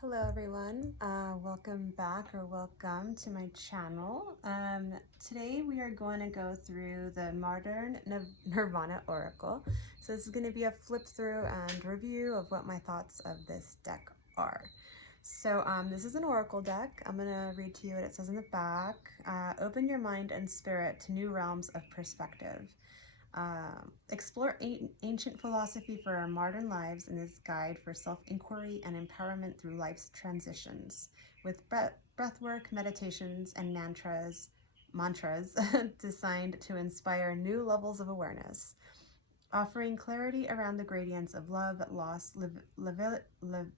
Hello everyone, welcome back or welcome to my channel. Today we are going to go through the Modern Nirvana Oracle. So this is going to be a flip through and review of what my thoughts of this deck are. So this is an oracle deck. I'm going to read to you what it says in the back. Open your mind and spirit to new realms of perspective. Explore ancient philosophy for our modern lives in this guide for self-inquiry and empowerment through life's transitions, with breathwork, meditations, and mantras designed to inspire new levels of awareness, offering clarity around the gradients of love, loss,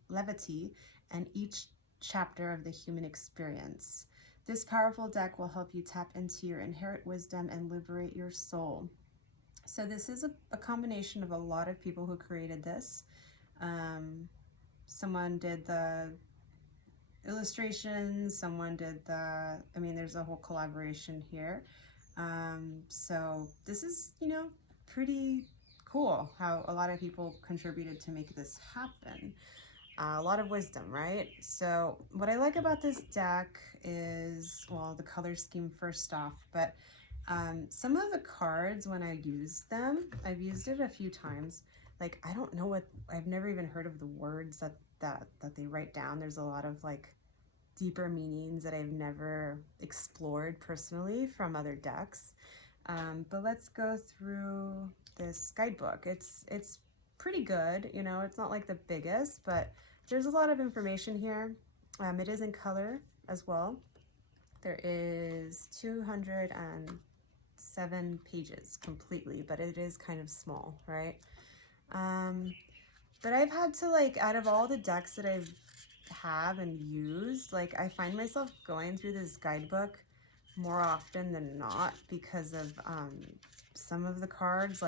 levity, and each chapter of the human experience. This powerful deck will help you tap into your inherent wisdom and liberate your soul. So this is a combination of a lot of people who created this. Someone did the illustrations, someone did there's a whole collaboration here. So this is, pretty cool how a lot of people contributed to make this happen. A lot of wisdom, right? So what I like about this deck is, well, the color scheme first off, but some of the cards, when I use them, I've used it a few times. Like, I don't know I've never even heard of the words that they write down. There's a lot of like deeper meanings that I've never explored personally from other decks. But let's go through this guidebook. It's pretty good, it's not like the biggest, but there's a lot of information here. It is in color as well. There is 207 pages completely, but it is kind of small, right? But I've had to, out of all the decks that I've and used, I find myself going through this guidebook more often than not because of some of the cards,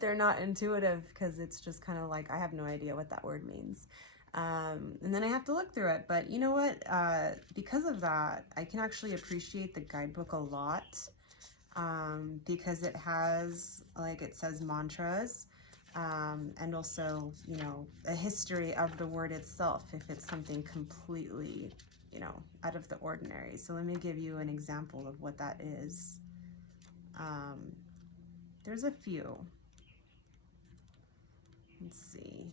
they're not intuitive because it's just kind of like I have no idea what that word means. And then I have to look through it. But you know what? Because of that, I can actually appreciate the guidebook a lot because it has, it says mantras and also, a history of the word itself if it's something completely, out of the ordinary. So let me give you an example of what that is. There's a few. Let's see.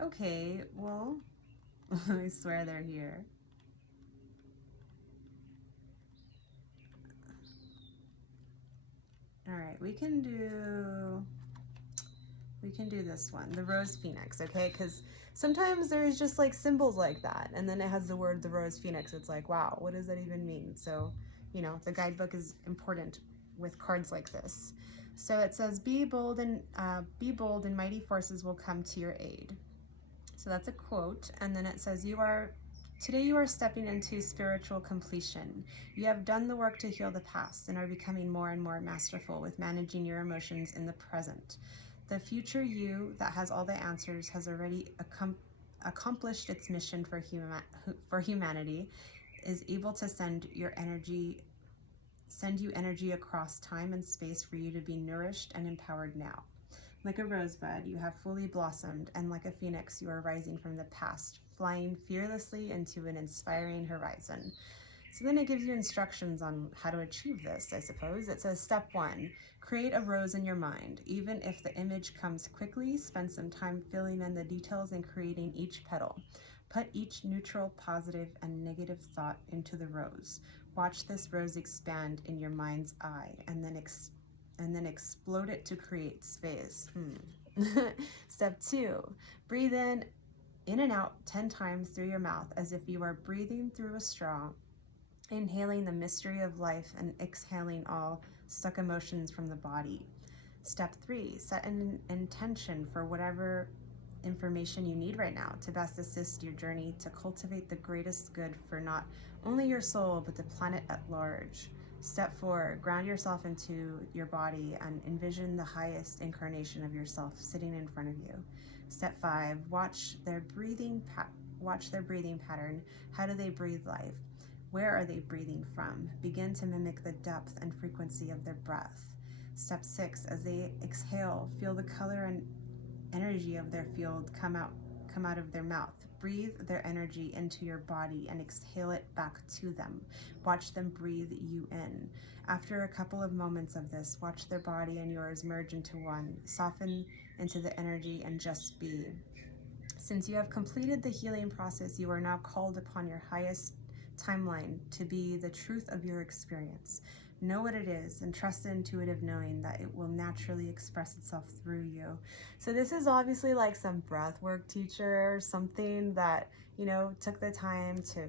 Okay, well, I swear they're here. All right, we can do this one, the rose phoenix, okay? Because sometimes there's just symbols like that, and then it has the word the rose phoenix. It's like, wow, what does that even mean? So, the guidebook is important with cards like this. So it says, be bold and mighty forces will come to your aid. So that's a quote. And then it says, today you are stepping into spiritual completion. You have done the work to heal the past and are becoming more and more masterful with managing your emotions in the present. The future you that has all the answers has already accomplished its mission for humanity, is able to send you energy across time and space for you to be nourished and empowered now. Like a rosebud, you have fully blossomed, and like a phoenix, you are rising from the past, flying fearlessly into an inspiring horizon. So then it gives you instructions on how to achieve this, I suppose. It says, step 1, create a rose in your mind. Even if the image comes quickly, spend some time filling in the details and creating each petal. Put each neutral, positive, and negative thought into the rose. Watch this rose expand in your mind's eye, and then explode it to create space. Step 2, breathe in and out 10 times through your mouth as if you are breathing through a straw, inhaling the mystery of life and exhaling all stuck emotions from the body. Step 3, set an intention for whatever information you need right now to best assist your journey to cultivate the greatest good for not only your soul, but the planet at large. Step 4, ground yourself into your body and envision the highest incarnation of yourself sitting in front of you. Step 5, watch their breathing Watch their breathing pattern. How do they breathe life? Where are they breathing from? Begin to mimic the depth and frequency of their breath. Step 6, as they exhale, feel the color and energy of their field come out of their mouth. Breathe their energy into your body and exhale it back to them. Watch them breathe you in. After a couple of moments of this, watch their body and yours merge into one. Soften into the energy and just be. Since you have completed the healing process, you are now called upon your highest timeline to be the truth of your experience. Know what it is and trust the intuitive knowing that it will naturally express itself through you. So this is obviously like some breath work teacher or something that, you know, took the time to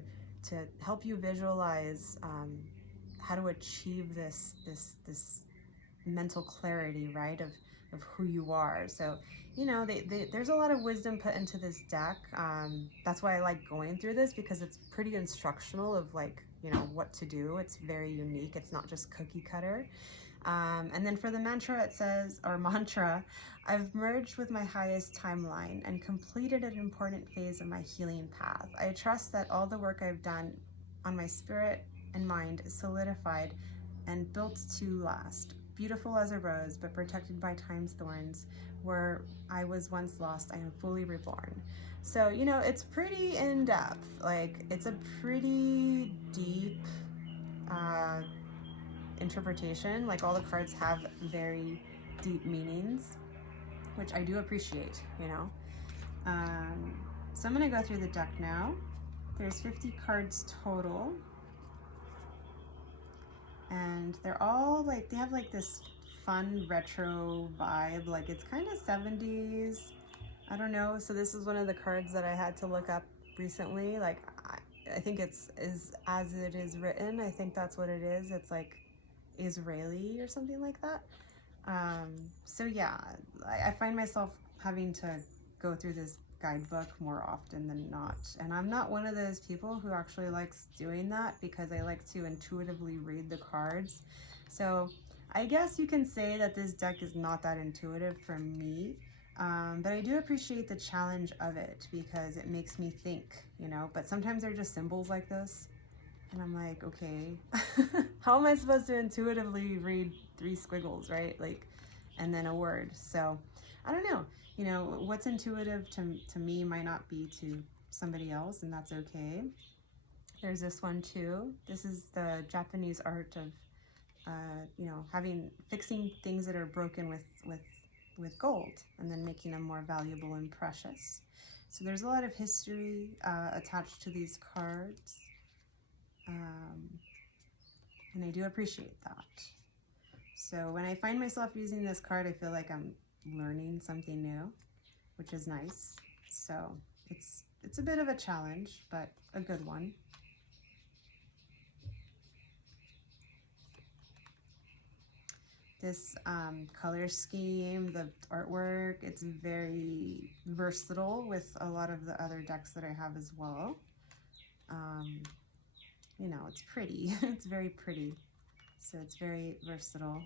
help you visualize how to achieve this mental clarity, right, of who you are. So, you know, there's a lot of wisdom put into this deck. That's why I like going through this, because it's pretty instructional of, like, you know, what to do. It's very unique. It's not just cookie cutter. And then for the mantra, it says, or mantra, I've merged with my highest timeline and completed an important phase of my healing path. I trust that all the work I've done on my spirit and mind is solidified and built to last. Beautiful as a rose, but protected by time's thorns. Where I was once lost, I am fully reborn. So, you know, it's pretty in-depth. Like, it's a pretty deep interpretation. Like, all the cards have very deep meanings, which I do appreciate, you know. So I'm going to go through the deck now. There's 50 cards total. And they're all, like, they have, like, this fun retro vibe. Like, it's kind of 70s. I don't know. So this is one of the cards that I had to look up recently. Like, I think it's as it is written. I think that's what it is. It's like Israeli or something like that. So yeah, I find myself having to go through this guidebook more often than not. And I'm not one of those people who actually likes doing that, because I like to intuitively read the cards. So I guess you can say that this deck is not that intuitive for me. But I do appreciate the challenge of it, because it makes me think, you know. But sometimes they're just symbols like this, and I'm like, okay, how am I supposed to intuitively read 3 squiggles, right? Like, and then a word. So I don't know, you know, what's intuitive to me might not be to somebody else, and that's okay. There's this one too. This is the Japanese art of, you know, fixing things that are broken with gold, and then making them more valuable and precious. So there's a lot of history attached to these cards, and I do appreciate that. So when I find myself using this card, I feel like I'm learning something new, which is nice. So it's a bit of a challenge, but a good one. This color scheme, the artwork, it's very versatile with a lot of the other decks that I have as well. You know, it's pretty. It's very pretty. So it's very versatile.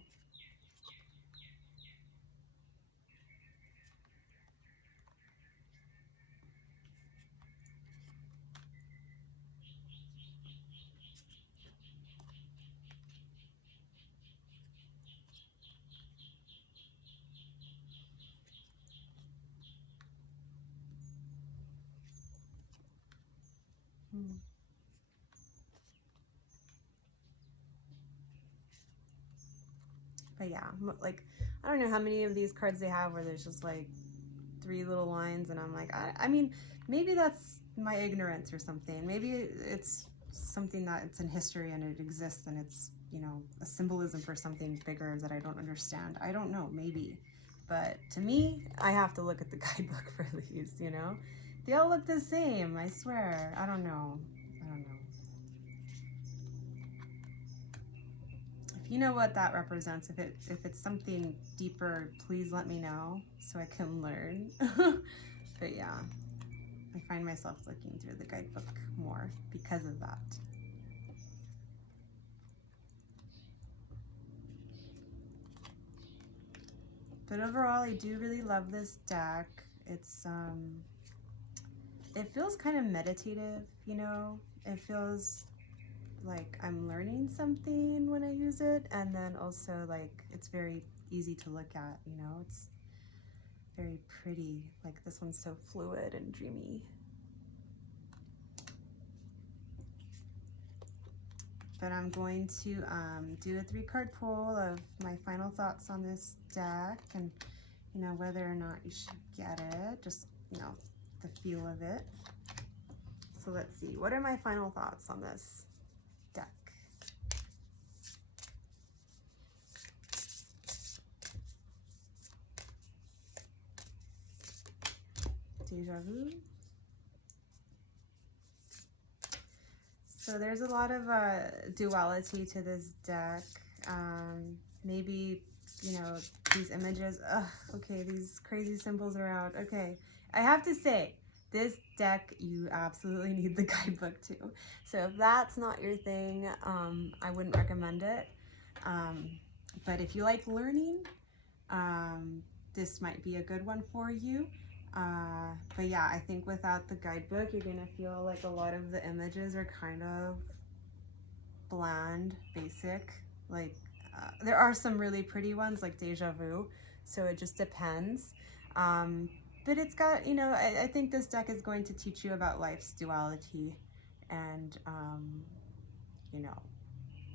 But yeah, like, I don't know how many of these cards they have where there's just like 3 little lines, and I'm like, I mean, maybe that's my ignorance or something. Maybe it's something that it's in history and it exists, and it's, you know, a symbolism for something bigger that I don't understand. I don't know, maybe. But to me, I have to look at the guidebook for these, you know? They all look the same, I swear. I don't know. If you know what that represents, if it's something deeper, please let me know so I can learn. But yeah, I find myself looking through the guidebook more because of that. But overall, I do really love this deck. It's it feels kind of meditative, you know? It feels like I'm learning something when I use it, and then also like it's very easy to look at, you know? It's very pretty. Like this one's so fluid and dreamy. But I'm going to do a 3-card pull of my final thoughts on this deck, and you know, whether or not you should get it, just, you know, the feel of it. So let's see, what are my final thoughts on this deck? Deja vu. So there's a lot of duality to this deck. Maybe, you know, these images, okay, these crazy symbols are out. Okay, I have to say, this deck, you absolutely need the guidebook too. So if that's not your thing, I wouldn't recommend it. But if you like learning, this might be a good one for you. But yeah, I think without the guidebook, you're gonna feel like a lot of the images are kind of bland, basic. Like there are some really pretty ones like Deja Vu, so it just depends. But it's got, you know, I think this deck is going to teach you about life's duality and, you know,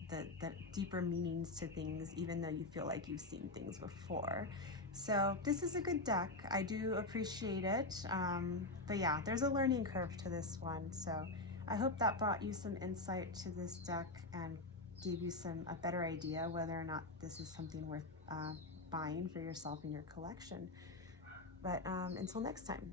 the deeper meanings to things, even though you feel like you've seen things before. So this is a good deck. I do appreciate it. But yeah, there's a learning curve to this one. So I hope that brought you some insight to this deck and gave you a better idea whether or not this is something worth buying for yourself in your collection. But until next time.